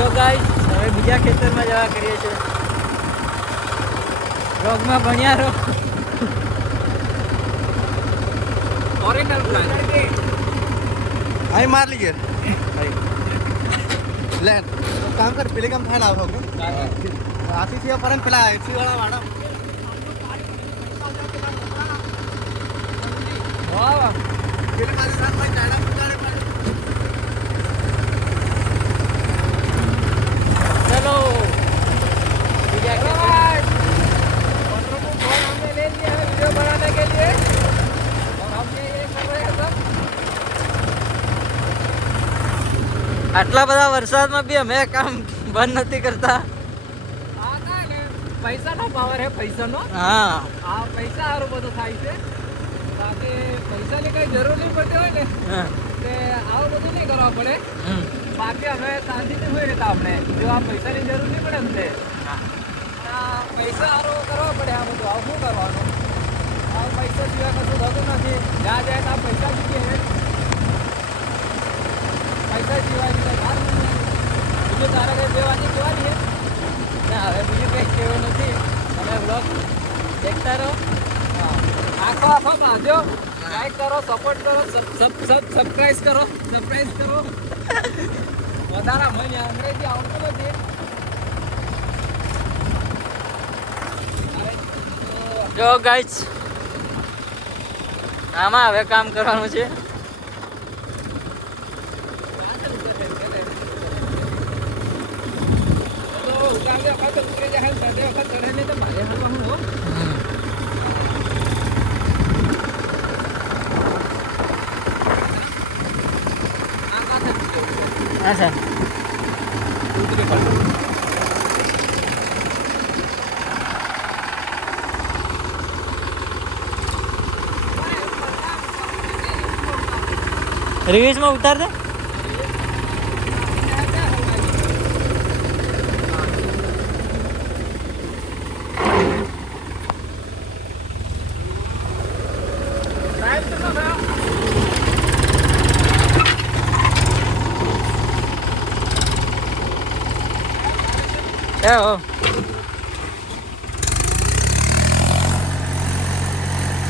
તો ગાઈસ હવે બીજા ખેતરમાં જવા કરીએ છીએ. વ્લોગમાં ભણ્યા રહો. ઓરિજિનલ પ્લાન आई मार लीजिए ले काम कर पहले काम था ना आप लोग आती थी अपन पहला एसी वाला वाड़ा વાહ फिर मारे साथ भाई जाड़ा पुकारे चलो बीजा खेतर फोन हमने ले लिया है वीडियो बनाने के लिए और हमने ये कर रहे हैं सब. આટલા બધા વરસાદમાં બી અમે કામ બંધ નથી કરતા. પૈસાનો પાવર હે પૈસાનો. હા આ પૈસા સારું બધું થાય છે. બાકી પૈસાની કઈ જરૂર નહીં પડતી હોય ને તે આવું બધું નહીં કરવા પડે. બાકી અમે શાંતિથી હોય રહેતા આપણે જો આ પૈસાની જરૂર નહીં પડે ને તે પૈસા સારું કરવા પડે. આ બધું આવું શું કરવાનું? આ પૈસા સિવાય કશું થતું નથી. જ્યાં જાય ત્યાં પૈસા જોઈએ. પૈસા સિવાય બીજું તારે કંઈ બેવાની જોવાની છે ના હવે બીજું કંઈ કહેવું નથી. તમે બ્લોગ દેખતા રહો. આખો બાંધો. લાઈક કરો, સપોર્ટ કરો, સબસ્ક્રાઇબ કરો. વધારે મને અંગ્રેજી આવડતું નથી. જો ગાઈસ આમાં હવે કામ કરવાનું છે. હા સર રિવ્યુઝમાં ઉતાર દે. હો